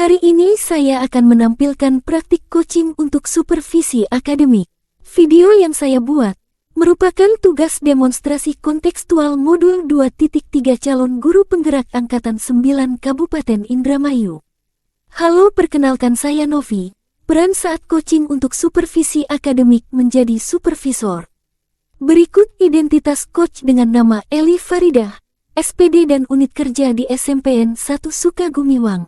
Hari ini saya akan menampilkan praktik coaching untuk supervisi akademik. Video yang saya buat merupakan tugas demonstrasi kontekstual modul 2.3 calon guru penggerak Angkatan 9 Kabupaten Indramayu. Halo, perkenalkan saya Novi. Peran saat coaching untuk supervisi akademik menjadi supervisor. Berikut identitas coach dengan nama Eli Faridah, SPD dan unit kerja di SMPN 1 Sukagumiwang.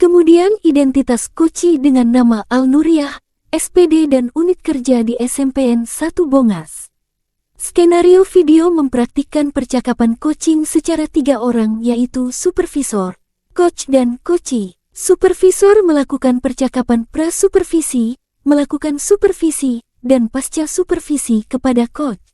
Kemudian identitas coachee dengan nama Al-Nuriyah, SPD dan unit kerja di SMPN 1 Bongas. Skenario video mempraktikkan percakapan coaching secara 3 orang yaitu supervisor, coach dan coachee. Supervisor melakukan percakapan pra-supervisi, melakukan supervisi, dan pasca supervisi kepada coach.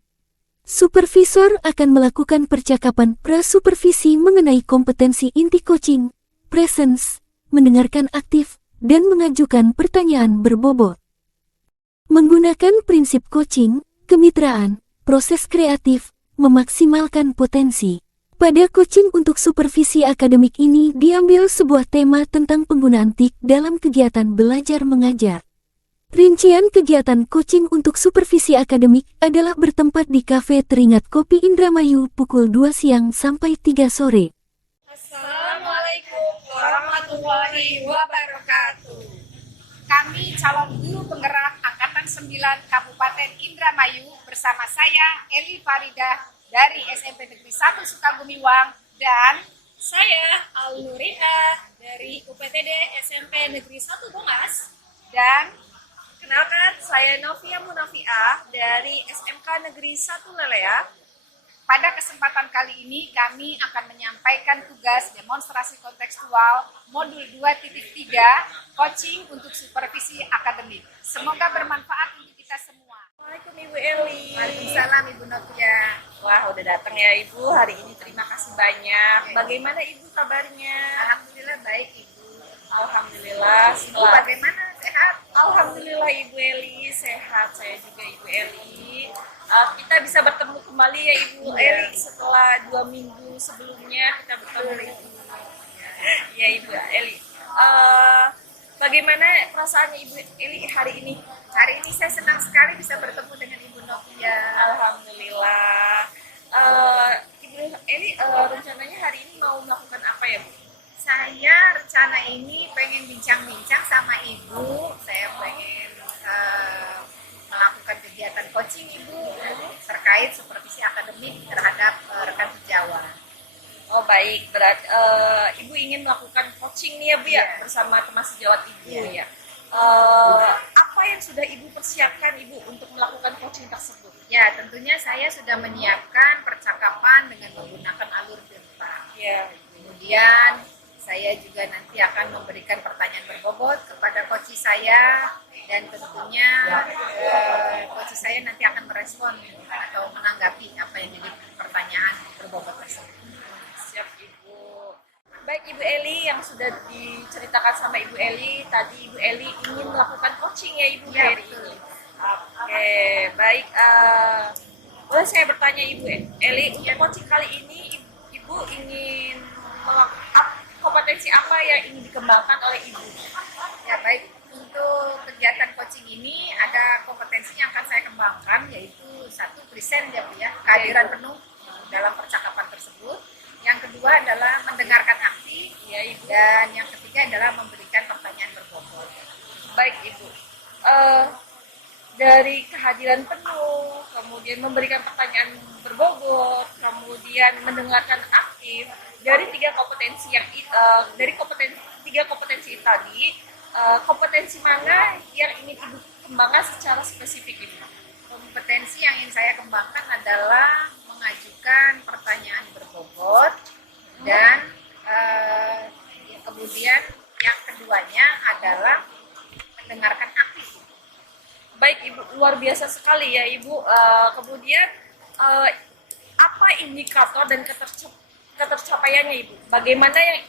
Supervisor akan melakukan percakapan pra-supervisi mengenai kompetensi inti coaching, presence, mendengarkan aktif, dan mengajukan pertanyaan berbobot. Menggunakan prinsip coaching, kemitraan, proses kreatif, memaksimalkan potensi. Pada coaching untuk supervisi akademik ini diambil sebuah tema tentang penggunaan TIK dalam kegiatan belajar mengajar. Rincian kegiatan coaching untuk supervisi akademik adalah bertempat di Cafe Teringat Kopi Indramayu pukul 2 siang sampai 3 sore. Assalamualaikum warahmatullahi wabarakatuh. Kami calon guru penggerak Angkatan 9 Kabupaten Indramayu bersama saya Eli Faridah dari SMP Negeri 1 Sukagumiwang dan saya Al-Nuriyah dari UPTD SMP Negeri 1 Bongas dan kenalkan saya Novia Munafiah dari SMK Negeri 1 Lelea. Pada kesempatan kali ini kami akan menyampaikan tugas demonstrasi kontekstual modul 2.3 coaching untuk supervisi akademik. Semoga bermanfaat untuk kita semua. Assalamualaikum Ibu Eli. Waalaikumsalam Ibu Novia. Wah, udah datang ya Ibu hari ini. Terima kasih banyak. Bagaimana Ibu kabarnya? Alhamdulillah baik Ibu. Alhamdulillah. Ibu bagaimana? Sehat? Alhamdulillah Ibu Eli sehat. Saya juga Ibu Eli. Kita bisa bertemu kembali ya Ibu Eli setelah 2 minggu sebelumnya kita bertemu Ibu. Ya Ibu Eli. Bagaimana perasaannya Ibu Eli hari ini? Hari ini saya senang sekali bisa bertemu dengan Ibu Novia. Alhamdulillah. Ibu Eli rencananya hari ini mau melakukan apa ya Bu? Saya rencana ini pengen bincang-bincang sama Ibu. Saya pengen melakukan kegiatan coaching Ibu terkait supervisi akademik terhadap rekan sejawat. Oh baik, berarti Ibu ingin melakukan coaching nih ya Bu ya bersama teman sejawat Ibu ya. Apa yang sudah Ibu persiapkan Ibu untuk melakukan coaching tersebut? Ya, tentunya saya sudah menyiapkan percakapan dengan menggunakan alur cerita. Ya. Kemudian saya juga nanti akan memberikan pertanyaan berbobot kepada coach saya dan tentunya coach saya nanti akan merespon atau menanggapi apa yang jadi pertanyaan berbobot tersebut. Siap Ibu. Baik Ibu Eli, yang sudah diceritakan sama Ibu Eli, tadi Ibu Eli ingin melakukan coaching ya Ibu Ya, hari ini. Oke, baik. Boleh saya bertanya Ibu Eli, untuk coaching kali ini Ibu ingin melakukan kompetensi apa yang ingin dikembangkan oleh Ibu? Ya baik, untuk kegiatan coaching ini ada kompetensi yang akan saya kembangkan yaitu satu present ya Bu ya, kehadiran penuh dalam percakapan tersebut. Yang kedua adalah mendengarkan aktif ya Ibu. Dan yang ketiga adalah memberikan pertanyaan berbobot. Baik Ibu. Dari kehadiran penuh, kemudian memberikan pertanyaan berbobot, kemudian mendengarkan aktif, dari tiga kompetensi tiga kompetensi tadi, kompetensi mana yang ingin Ibu kembangkan secara spesifik Ibu? Kompetensi yang ingin saya kembangkan adalah mengajukan pertanyaan berbobot dan kemudian yang keduanya adalah mendengarkan aktif. Baik Ibu, luar biasa sekali ya Ibu. Kemudian apa indikator dan ketercapaiannya Ibu? Bagaimana yang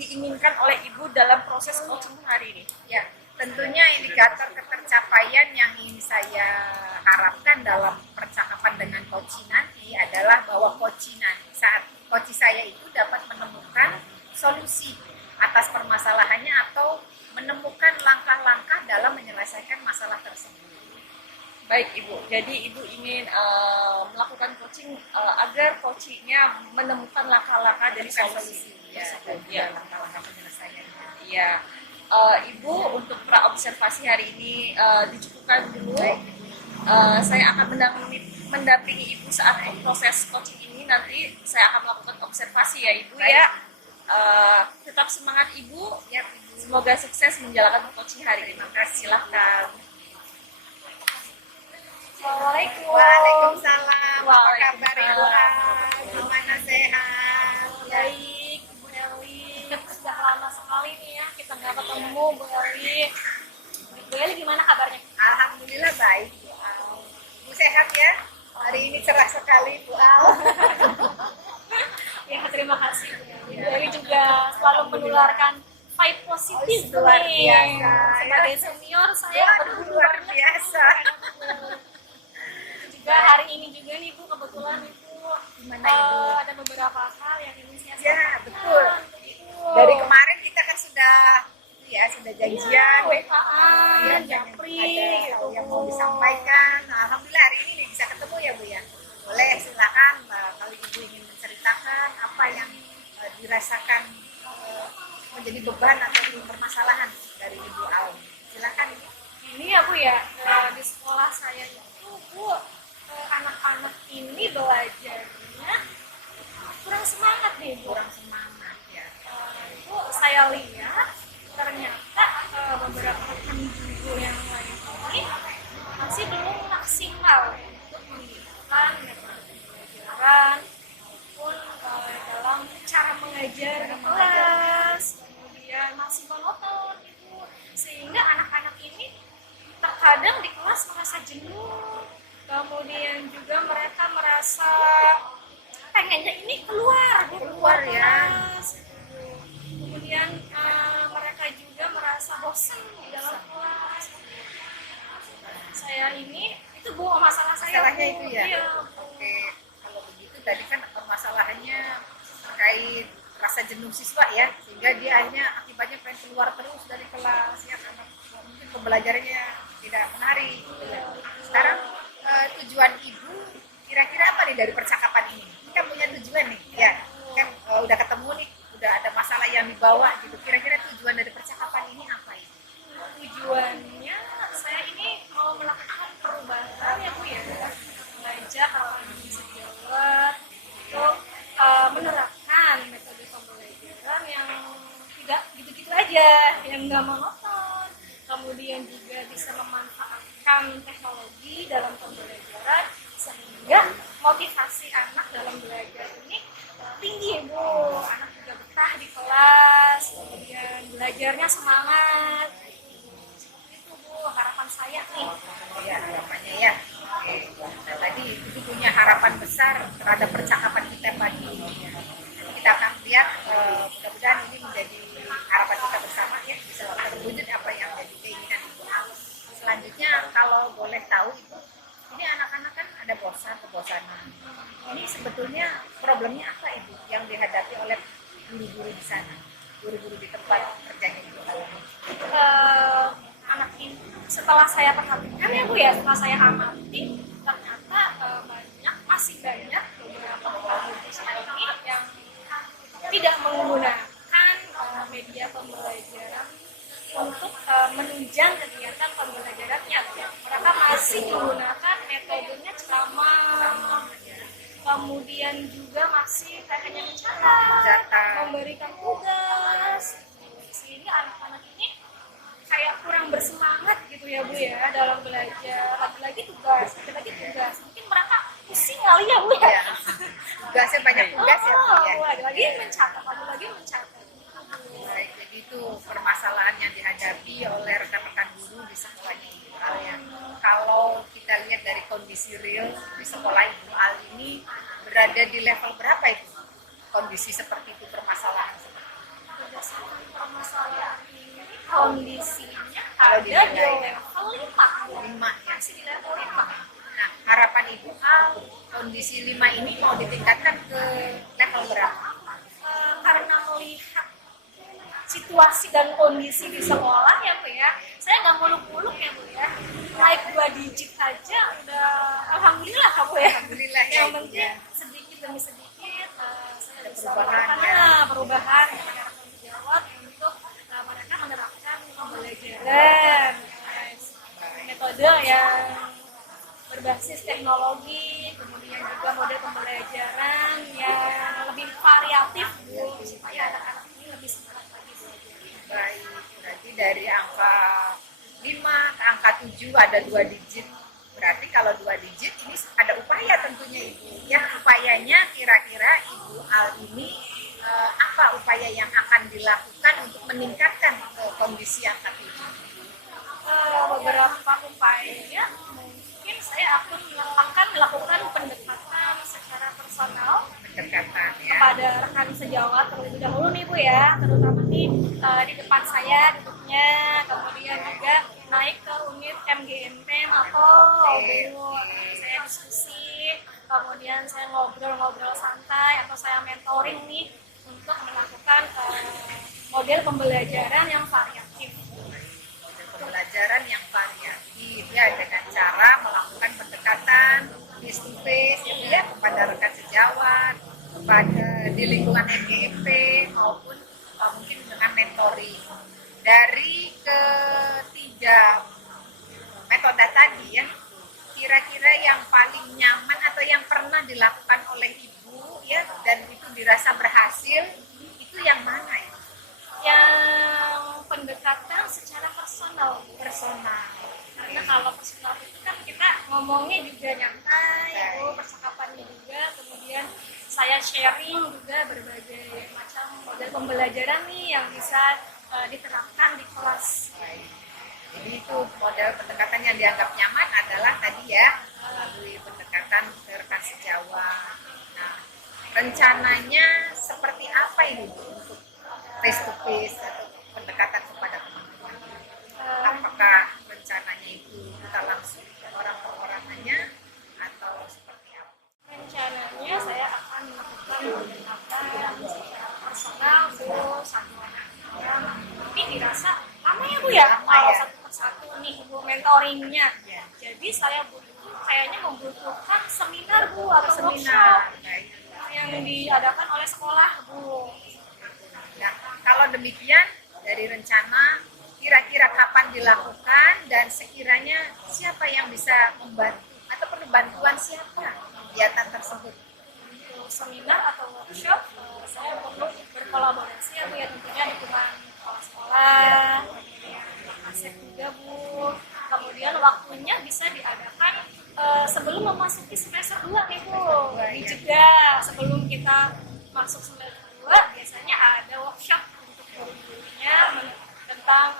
diinginkan oleh Ibu dalam proses coaching hari ini? Ya, tentunya indikator ketercapaian yang ingin saya harapkan dalam percakapan dengan coach nanti adalah bahwa coach nanti saat coach saya itu dapat menemukan solusi atas permasalahannya atau menemukan langkah-langkah dalam menyelesaikan masalah tersebut. Baik Ibu, jadi Ibu ingin melakukan coaching agar coachingnya menemukan langkah-langkah dari solusi tersebut. Ya, langkah-langkah penyelesaiannya. Iya. Ibu untuk praobservasi hari ini dicukupkan dulu. Saya akan mendampingi Ibu saat proses coaching ini. Nanti saya akan melakukan observasi ya Ibu. Baik. Ya. Tetap semangat Ibu. Ya, Ibu. Semoga sukses menjalankan coaching hari ini. Terima kasih. Silahkan. Assalamualaikum. Waalaikumsalam. Apa kabar Ibu? Gimana, sehat? Baik, Bu Eli. Sudah lama sekali nih ya kita nggak ketemu, Bu Eli. Bu Eli gimana kabarnya? Alhamdulillah baik, Bu Al. Bu sehat ya? Hari ini cerah sekali, Bu Al. Ya, terima kasih Bu Eli. Bu Eli juga selalu menularkan vibe positif Luar nih. biasa. Sebagai senior saya Waduh, luar biasa. juga hari ini juga nih Bu, kebetulan Ibu Gimana, Ibu? ada beberapa hal yang ingin saya Ya, sampaikan. betul. Betul. Dari kemarin kita kan sudah sudah janjian. WA-an, Ya, japri, ada gitu, yang mau Bu. disampaikan. Nah, alhamdulillah hari ini bisa ketemu ya, Bu ya. Boleh, silakan kalau Ibu ingin menceritakan apa yang dirasakan menjadi beban atau permasalahan dari Ibu Al. Silakan. Ini ya Bu ya, di sekolah saya itu Bu, anak-anak ini belajarnya kurang semangat nih Bu. Kurang semangat ya. Bu, saya lihat ternyata beberapa guru yang lain ini masih belum maksimal untuk menggunakan metode pembelajaran maupun dalam cara mengajar di kelas, kemudian masih monoton itu, sehingga anak-anak ini terkadang di kelas merasa jenuh, kemudian juga mereka merasa pengennya ini keluar ya. kelas. Kemudian mereka juga merasa bosan di dalam kelas. Saya ini itu Bu masalah saya. Masalahnya Bu. itu ya. Iya. Oke, kalau begitu tadi kan permasalahannya terkait rasa jenuh siswa ya, sehingga dia akhirnya akibatnya pengen keluar terus dari kelas ya, karena mungkin pembelajarannya tidak menarik. Gitu ya. Sekarang tujuan Ibu kira-kira apa nih dari percakapan ini? Kita punya tujuan nih, ya kan udah ketemu nih, udah ada masalah yang dibawa gitu. Kira-kira tujuan dari percakapan ini apa ya? Tujuannya saya ini mau melakukan perubahan ya Bu ya, mengajak orang-orang sejawat untuk menerapkan metode pembelajaran yang tidak gitu-gitu aja, yang nggak monoton, kemudian juga bisa memanfaatkan teknologi dalam pembelajaran sehingga motivasi anak dalam belajar ini tinggi Bu, anak juga betah di kelas, kemudian belajarnya semangat. Itu Bu harapan saya nih. Ya, harapannya ya. Oke. Nah, tadi itu punya harapan besar terhadap percakapan kita pagi ini. Ya. Nanti kita akan lihat, mudah-mudahan ini menjadi harapan kita bersama ya, bisa terwujud apa yang menjadi keinginan Ibu. Selanjutnya kalau boleh tahu Ibu, ini anak-anak kan ada kebosanan. Ini sebetulnya problemnya apa Ibu yang dihadapi oleh guru-guru di sana, guru-guru di tempat kerjanya Ibu? Anak ini setelah saya perhatikan ya Bu ya, setelah saya amati ternyata masih banyak beberapa guru di sana ini yang tidak menggunakan media pembelajaran untuk menunjang kegiatan pembelajarannya. Mereka masih menggunakan metodenya ceramah, kemudian juga masih hanya mencatat, memberikan tugas, sehingga anak-anak ini kayak kurang bersemangat gitu ya Bu ya dalam belajar. Lagi-lagi tugas. Mungkin mereka pusing kali ya Bu ya. Tugasnya banyak tugas ya Bu ya. Lagi mencatat. Baik, jadi itu permasalahan yang dihadapi oleh rekan-rekan guru di sekolahnya Ibu Al ya. Kalau kita lihat dari kondisi real di sekolah Ibu Al ini berada di level berapa Ibu? Kondisi seperti itu, permasalahan seperti itu. Berdasarkan permasalahan ini kondisinya Kalau ada di dinilai level 5. 5 ya. Masih di level 5. Nah, harapan Ibu Al kondisi 5 ini mau ditingkatkan ke level berapa? Karena melihat situasi dan kondisi di sekolah ya Bu ya, saya nggak muluk-muluk ya Bu ya, naik 2 digit aja udah alhamdulillah Bu ya. Alhamdulillah ya, Yang Ibu, penting ya. sedikit demi sedikit saya Ada bisa perubahan, melakukan ya. perubahan kepada tanggung jawab untuk mereka menerapkan pembelajaran metode yang berbasis teknologi, kemudian juga model pembelajaran yang lebih variatif Bu, supaya anak-anak ini lebih semangat lagi belajar. Baik, berarti dari angka 5 ke angka 7 ada 2 digit. Berarti kalau 2 digit ini ada upaya tentunya Ibu. Ya, upayanya kira-kira Ibu Al ini apa upaya yang akan dilakukan untuk meningkatkan kondisi angka 7? Beberapa upaya mungkin saya akan melakukan pendekatan secara personal Pendekatan ya. kepada rekan sejawat terlebih dahulu nih Bu ya, terutama nih di depan saya duduknya, kemudian juga naik ke unit MGMP atau Bu, saya diskusi, kemudian saya ngobrol-ngobrol santai atau saya mentoring nih untuk melakukan model pembelajaran yang variatif. Pembelajaran yang variatif ya, dengan cara melakukan pendekatan face to face ya kepada rekan sejawat, kepada di lingkungan MGMP maupun mungkin dengan mentoring. Dari ketiga metode tadi ya, kira-kira yang paling nyaman atau yang pernah dilakukan oleh Ibu ya dan itu dirasa berhasil, itu yang mana ya? Yang pendekatan secara personal karena kalau personal itu kan kita ngomongnya juga nyantai Bu, percakapannya juga, kemudian saya sharing juga berbagai macam model pembelajaran nih yang bisa diterapkan di kelas. Jadi itu model pendekatan yang dianggap nyaman adalah tadi ya, melalui pendekatan ke rekan sejawat. Nah, rencananya seperti apa ini Bu, untuk face to face atau pendekatan kepada teman-teman? Apakah rencananya itu kita langsung orang per orangnya atau seperti apa? Rencananya saya akan melakukan pendekatan secara personal Bu, satu orang, tapi dirasa lama ya Bu ya, Lama kalau ya. satu persatu nih Bu mentoringnya. Ya. Jadi saya butuh kayaknya membutuhkan seminar Bu atau workshop Seminar. Baik. yang diadakan oleh sekolah Bu. Nah, kalau demikian dari rencana kira-kira kapan dilakukan dan sekiranya siapa yang bisa membantu atau perlu bantuan siapa kegiatan tersebut? Untuk seminar atau workshop saya perlu berkolaborasi ya Bu ya, tentunya dengan kepala sekolah, kemudian Asep juga Bu. Kemudian waktunya bisa diadakan sebelum memasuki semester 2 nih Bu. Ini juga sebelum kita masuk semester 2 biasanya ada workshop untuk guru-gurunya tentang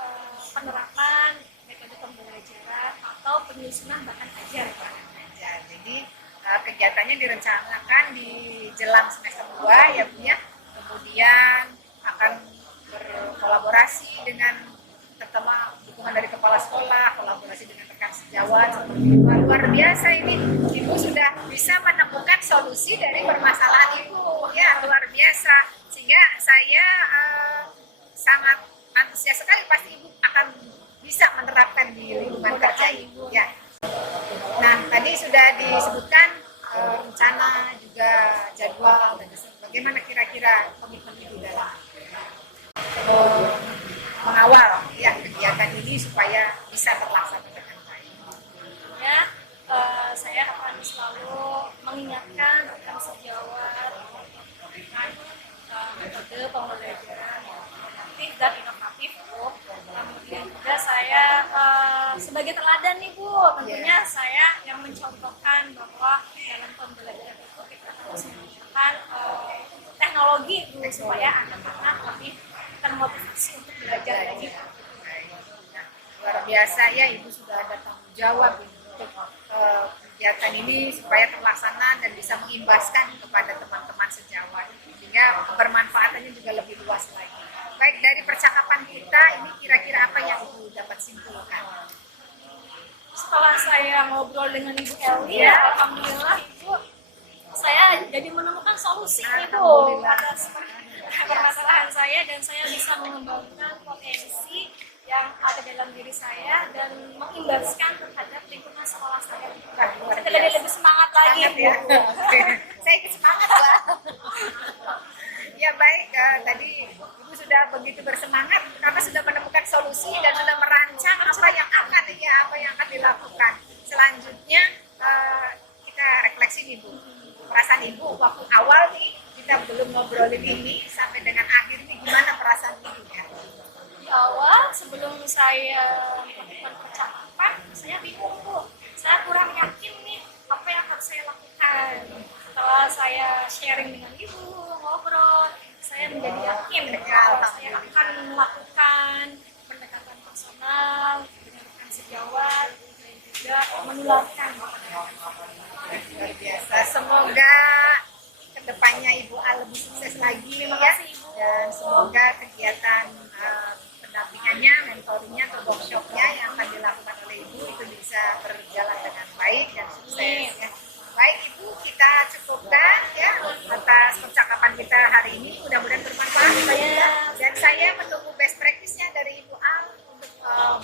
penerapan metode pembelajaran atau penyusunan bahan ajar. Ya, jadi kegiatannya direncanakan di jelang semester 2 ya Bu ya. Kemudian akan berkolaborasi dengan terutama dukungan dari kepala sekolah, kolaborasi dengan rekan sejawat seperti itu. Luar biasa ini, Ibu sudah bisa menemukan solusi dari permasalahan Ibu ya, luar biasa. Sehingga saya sangat antusias sekali, pasti Ibu akan bisa menerapkan di lingkungan kerja Ibu ya. Nah, tadi sudah disebutkan rencana juga jadwal dan bagaimana kira-kira komitmen Ibu dalam mengawal ya kegiatan ini supaya bisa terlaksana dengan baik. Ya, saya akan selalu mengingatkan rekan sejawat tentang metode pembelajaran yang kreatif dan inovatif Bu. Kemudian juga saya sebagai teladan nih Bu, tentunya saya yang mencontohkan bahwa dalam pembelajaran itu kita harus menggunakan teknologi Bu, supaya anak-anak lebih termotivasi untuk belajar lagi. Nah, luar biasa ya, Ibu sudah ada tanggung jawab untuk kegiatan ini supaya terlaksana dan bisa mengimbaskan kepada teman-teman sejawat sehingga kebermanfaatannya juga lebih luas lagi. Baik, dari percakapan kita ini kira-kira apa yang Ibu dapat simpulkan? Setelah saya ngobrol dengan Ibu Elwi, ya, alhamdulillah Ibu, saya jadi menemukan solusi nih Bu Alhamdulillah. atas permasalahan saya dan saya bisa mengembangkan potensi yang ada dalam diri saya dan mengimbaskan terhadap lingkungan sekolah saya. Saya jadi lebih semangat lagi. Semangat ya. Saya ikut semangat lah. Ya baik, tadi Ibu sudah begitu bersemangat karena sudah menemukan solusi dan sudah merancang apa yang akan dilakukan. Selanjutnya kita refleksi nih Bu. Perasaan Ibu waktu awal nih kita belum ngobrolin ini sampai dengan akhir nih gimana perasaan Ibu ya? Di awal sebelum saya melakukan percakapan, saya bingung Bu. Saya kurang yakin nih apa yang harus saya lakukan. Setelah saya sharing dengan Ibu, ngobrol, saya menjadi yakin bahwa saya akan melakukan pendekatan personal dengan rekan sejawat dan juga menularkan Luar biasa. Semoga kedepannya Ibu Al lebih sukses lagi Terima ya. kasih, Ibu. Dan semoga kegiatan pendampingannya, mentoringnya atau workshopnya yang akan dilakukan oleh Ibu itu bisa berjalan dengan baik dan sukses ya. Baik Ibu, kita cukupkan ya atas percakapan kita hari ini. Mudah-mudahan bermanfaat bagi kita. Dan saya menunggu best practice-nya dari Ibu Al untuk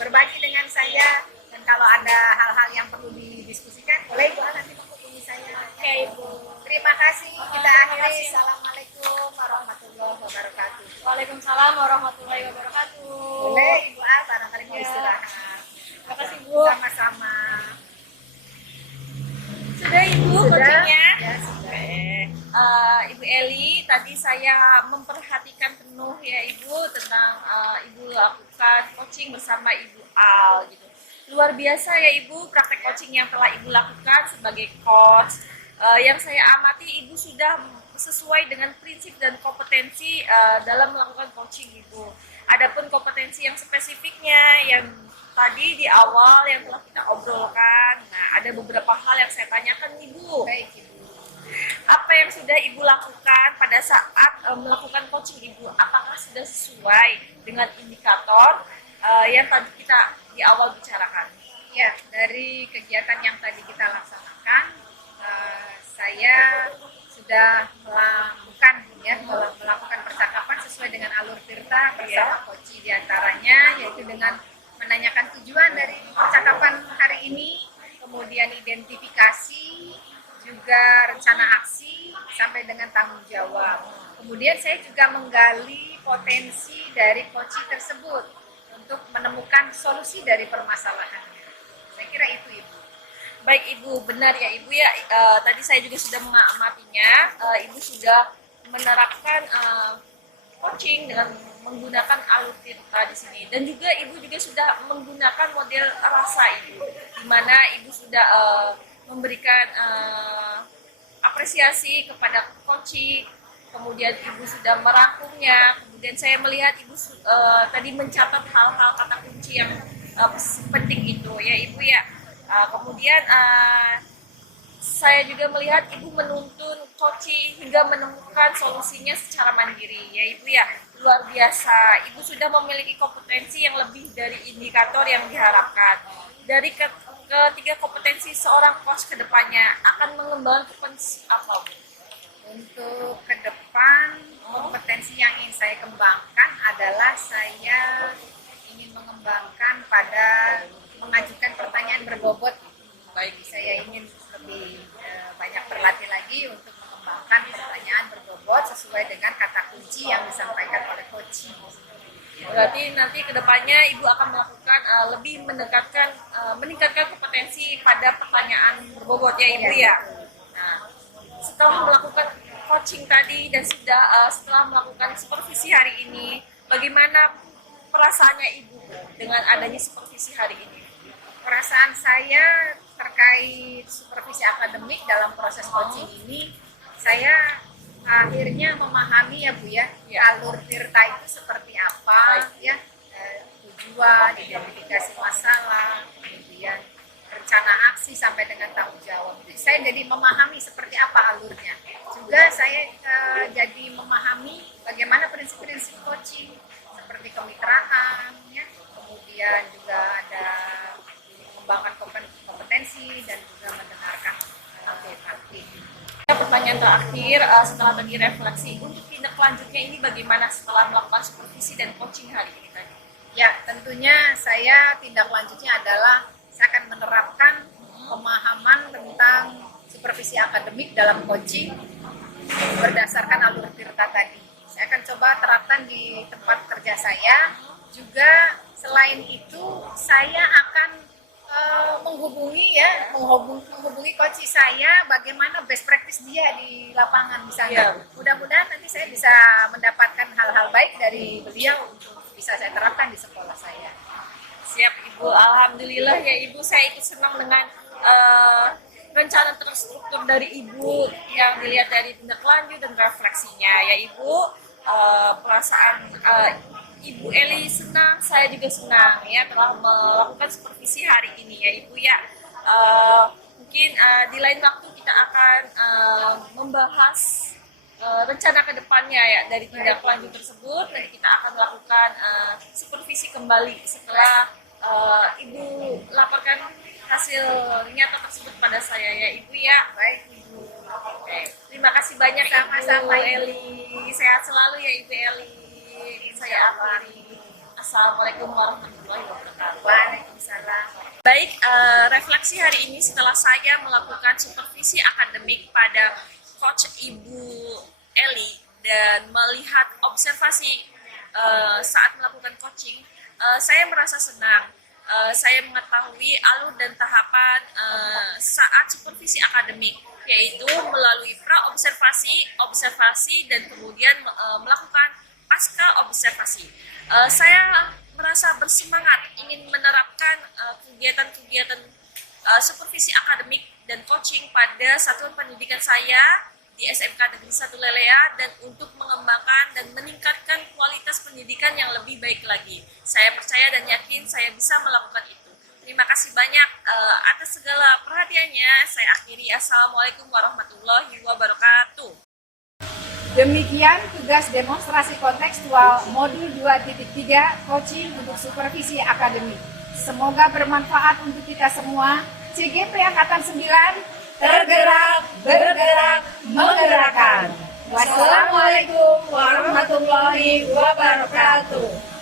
berbagi dengan saya. Dan kalau ada hal-hal yang perlu didiskusikan, boleh Ibu Al nanti menghubungi saya. Oke, Ibu. Terima kasih. Kita Terima akhiri. kasih. Assalamualaikum warahmatullahi wabarakatuh. Waalaikumsalam warahmatullahi wabarakatuh. Boleh Ibu Al barangkali mau Ya. istirahat. Terima kasih, Bu. Sama-sama. Sudah Ibu Sudah? coachingnya? Ya, sudah. Ibu Eli, tadi saya memperhatikan penuh ya Ibu tentang Ibu lakukan coaching bersama Ibu Al gitu. Luar biasa ya Ibu praktek coaching yang telah Ibu lakukan sebagai coach. Yang saya amati Ibu sudah sesuai dengan prinsip dan kompetensi dalam melakukan coaching Ibu. Adapun kompetensi yang spesifiknya yang tadi di awal yang telah kita obrolkan, nah ada beberapa hal yang saya tanyakan Ibu. Baik Ibu. Apa yang sudah Ibu lakukan pada saat melakukan coaching Ibu? Apakah sudah sesuai dengan indikator yang tadi kita di awal bicarakan? Ya, dari kegiatan yang tadi kita laksanakan, saya sudah melakukan percakapan sesuai dengan alur Tirta bersama Koci diantaranya, yaitu dengan menanyakan tujuan dari percakapan hari ini, kemudian identifikasi, juga rencana aksi, sampai dengan tanggung jawab. Kemudian saya juga menggali potensi dari Koci tersebut untuk menemukan solusi dari permasalahannya. Saya kira itu Ibu. Baik Ibu, benar ya Ibu ya. Tadi saya juga sudah mengamatinya. Ibu sudah menerapkan coaching dengan menggunakan alur Tirta di sini. Dan juga Ibu juga sudah menggunakan model rasa Ibu, di mana Ibu sudah memberikan apresiasi kepada coaching. Kemudian Ibu sudah merangkumnya. Kemudian saya melihat Ibu tadi mencatat hal-hal kata kunci yang penting itu ya Ibu ya. Kemudian saya juga melihat Ibu menuntun coaching hingga menemukan solusinya secara mandiri ya Ibu ya. Luar biasa. Ibu sudah memiliki kompetensi yang lebih dari indikator yang diharapkan. Dari ketiga kompetensi seorang coach ke depannya akan mengembangkan kompetensi apa Bu? Untuk ke depan, kompetensi yang ingin saya kembangkan adalah saya ingin mengembangkan pada mengajukan pertanyaan berbobot. Baik, saya ingin lebih banyak berlatih lagi untuk mengembangkan pertanyaan berbobot sesuai dengan kata kunci yang disampaikan oleh coach. Berarti nanti kedepannya Ibu akan melakukan lebih meningkatkan kompetensi pada pertanyaan berbobot ya Ibu ya. Nah, setelah melakukan coaching tadi dan setelah melakukan supervisi hari ini, bagaimana perasaannya Ibu dengan adanya supervisi hari ini? Perasaan saya terkait supervisi akademik dalam proses coaching ini, saya akhirnya memahami ya Bu ya, alur Tirta itu seperti apa ya, tujuan, identifikasi masalah, kemudian rencana aksi sampai dengan tanggung jawab. Jadi saya jadi memahami seperti apa alurnya. Juga saya jadi memahami bagaimana prinsip-prinsip coaching seperti kemitraan, ya, kemudian juga ada mengembangkan kompetensi dan juga mendengarkan aktif. Pertanyaan terakhir setelah tadi refleksi untuk tindak lanjutnya ini bagaimana setelah melakukan supervisi dan coaching hari ini tadi? Ya, tentunya saya tindak lanjutnya adalah saya akan menerapkan pemahaman tentang supervisi akademik dalam coaching berdasarkan alur Tirta tadi. Saya akan coba terapkan di tempat kerja saya. Juga selain itu saya akan menghubungi coach saya bagaimana best practice dia di lapangan misalnya. Mudah-mudahan nanti saya bisa mendapatkan hal-hal baik dari beliau untuk bisa saya terapkan di sekolah saya. Siap Ibu, alhamdulillah ya Ibu, saya ikut senang dengan rencana terstruktur dari Ibu yang dilihat dari tindak lanjut dan refleksinya ya Ibu. Perasaan Ibu Eli senang, saya juga senang ya telah melakukan supervisi hari ini ya Ibu ya. Mungkin di lain waktu kita akan membahas rencana ke depannya ya dari tindak lanjut tersebut. Nanti kita akan melakukan supervisi kembali setelah Ibu laporkan hasil nyata tersebut pada saya ya Ibu ya. Baik Ibu. Oke. Terima kasih banyak Sama-sama, Ibu Eli. Sehat selalu ya Ibu Eli. Saya akhiri. Assalamualaikum warahmatullahi wabarakatuh. Waalaikumsalam. Baik, refleksi hari ini setelah saya melakukan supervisi akademik pada Coach Ibu Eli dan melihat observasi saat melakukan coaching, saya merasa senang. Saya mengetahui alur dan tahapan saat supervisi akademik, yaitu melalui pra-observasi, observasi, dan kemudian melakukan pasca observasi. Saya merasa bersemangat ingin menerapkan kegiatan-kegiatan supervisi akademik dan coaching pada satuan pendidikan saya di SMK Negeri 1 Lelea dan untuk mengembangkan dan meningkatkan kualitas pendidikan yang lebih baik lagi. Saya percaya dan yakin saya bisa melakukan itu. Terima kasih banyak atas segala perhatiannya. Saya akhiri. Assalamualaikum warahmatullahi wabarakatuh. Demikian tugas demonstrasi kontekstual modul 2.3 coaching untuk supervisi akademik. Semoga bermanfaat untuk kita semua. CGP Angkatan 9 tergerak, bergerak, menggerakkan. Wassalamualaikum warahmatullahi wabarakatuh.